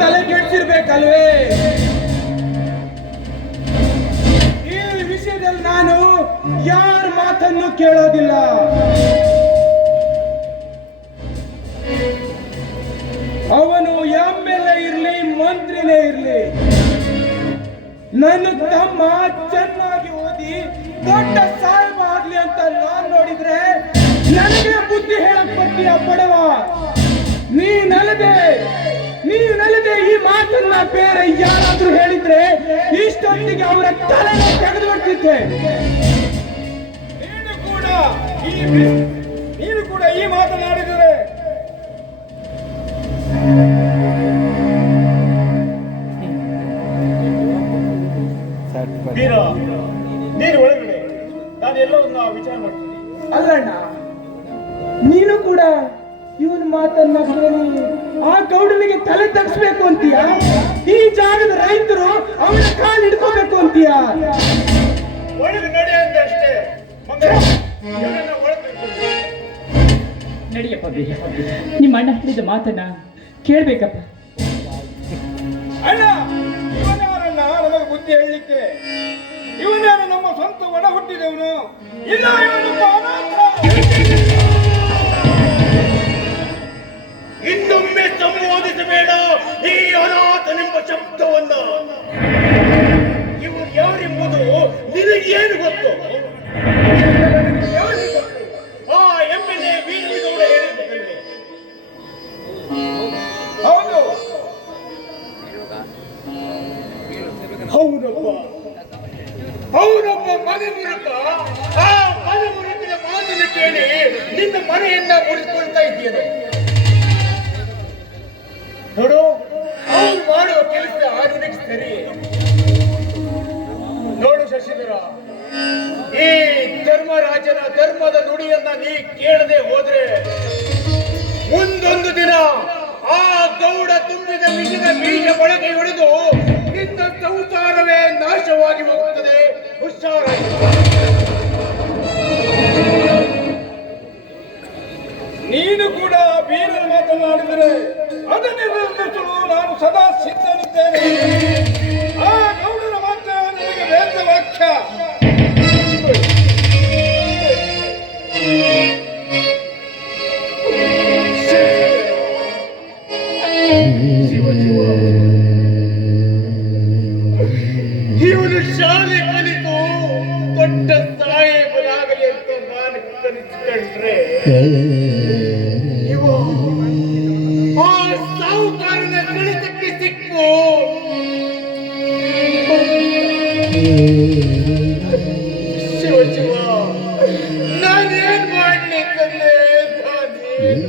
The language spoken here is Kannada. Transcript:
ತಲೆ ಕೆಡಿಸಿರ್ಬೇಕಲ್ವೇ? ಈ ವಿಷಯದಲ್ಲಿ ನಾನು ಯಾರ ಮಾತನ್ನು ಕೇಳೋದಿಲ್ಲ. ಅವನು MLA ಇರ್ಲಿ, ಮಂತ್ರಿನೇ ಇರ್ಲಿ, ನನ್ನ ತಮ್ಮ ಚೆನ್ನಾಗಿ ಓದಿ ದೊಡ್ಡ ಸಾಹೇಬ ಆಗ್ಲಿ ಅಂತ ನಾನ್ ನೋಡಿದ್ರೆ ನನಗೆ ಬುದ್ಧಿ ಹೇಳಕ್ ಬರ್ತೀಯ ಬಡವ? ನೀನಲ್ಲದೆ ಈ ಮಾತನ್ನ ಬೇರೆ ಯಾರಾದ್ರೂ ಹೇಳಿದ್ರೆ ಇಷ್ಟೊತ್ತಿಗೆ ಅವರ ತಲೆನೇ ತೆಗೆದು ಬಿಡ್ತಿದ್ದೆ. ನೀನು ಕೂಡ ಈ ಮಾತನಾಡಿದರೆ ನೀನು ಒಳಗಡೆ, ನಾನು ಎಲ್ಲವನ್ನ ವಿಚಾರ ಮಾಡ್ತೀನಿ. ಅಲ್ಲಣ್ಣ, ನೀನು ಕೂಡ ಇವನ್ ಮಾತನ್ನ ಕೇಳಿ ಆ ಗೌಡನಿಗೆ ತಲೆ ತಗ್ಸ್ಬೇಕು ಅಂತೀಯ? ಈ ಜಾಗದ ರೈತರು ಅವನ ಕಾಲು ಹಿಡ್ಕೋಬೇಕು ಅಂತೀಯ? ಒಳಗೆ ನಡೆ ಅಂತ ಅಷ್ಟೇ. ನಡಿಯಪ್ಪ, ನಿಮ್ಮ ಅಣ್ಣ ಹೇಳಿದ ಮಾತನ್ನ ಕೇಳ್ಬೇಕಪ್ಪ. ಅಣ್ಣ, ಇವನಾರನ್ನ ನಮಗೆ ಬುದ್ಧಿ ಹೇಳಲಿಕ್ಕೆ? ಇವನಾರು ನಮ್ಮ ಸ್ವಂತ ಒಡ ಹುಟ್ಟಿದವನು? ಇಲ್ಲ, ಇವನೊಬ್ಬ ಅನಾಥ. ಇನ್ನೊಮ್ಮೆ ಸಂಬೋಧಿಸಬೇಡ ಈ ಅನಾಥನೆಂಬ ಶಬ್ದವನ್ನ. ಇವರು ಯಾರೆಂಬುದು ನಿನಗೇನು ಗೊತ್ತು? ಆ MLA ವೀರಗೌಡ ಹೇಳಿದ್ದೇನೆ. ಹೌದು, ಅವನೊಬ್ಬ ಮನೆ ಮುರುಕ. ಆ ಮನೆ ಮುರುಕಿನ ಮಾತನ್ನು ಕೇಳಿ ನಿನ್ನ ಮನೆಯನ್ನ ಮುರಿದುಕೊಳ್ತಾ ಇದ್ದೇನೆ. ನೋಡು, ಅವನು ಮಾಡುವ ಕೆಲಸ ನಿನಗೆ ಸರಿ. ನೋಡು ಶಶಿಧರ, ಈ ಧರ್ಮರಾಜನ ಧರ್ಮದ ನುಡಿಯನ್ನ ನೀ ಕೇಳದೆ ಹೋದ್ರೆ ಮುಂದೊಂದು ದಿನ ಆ ಗೌಡ ತುಂಬಿದ ವಿಷದ ಬೀಜ ಒಳಗೆ ಹೊಡೆದು ನಿನ್ನ ಸಂಸಾರವೇ ನಾಶವಾಗಿ ಹೋಗುತ್ತದೆ. ಹುಷಾರಾಗಿ. ನೀನು ಕೂಡ ಬೀರನ ಮಾತನಾಡಿದರೆ ಅದನ್ನೇ ನಿರ್ಣಯಿಸಲು ನಾನು ಸದಾ ಸಿದ್ಧನಿದ್ದೇನೆ. ಆ ಗೌಡನ ಮಾತ್ರ ನಿನಗೆ ವೇದ ವಾಕ್ಯ. ಇವನು ಶಾಲೆ ಕಲಿತು ದೊಡ್ಡ ಸಾಹೇಬನಾಗಲಿ ಅಂತ ನಾನು ಕಲಿಸಿಕೊಂಡ್ರೆ ಆ ಸಾಹುಕಾರನ ಕಳಿತಕ್ಕೆ ಸಿಕ್ಕು ಶಿವ, ನಾನೇನ್ ಮಾಡ್ಲಿ ತಂದೆ? ನಾನೇನ್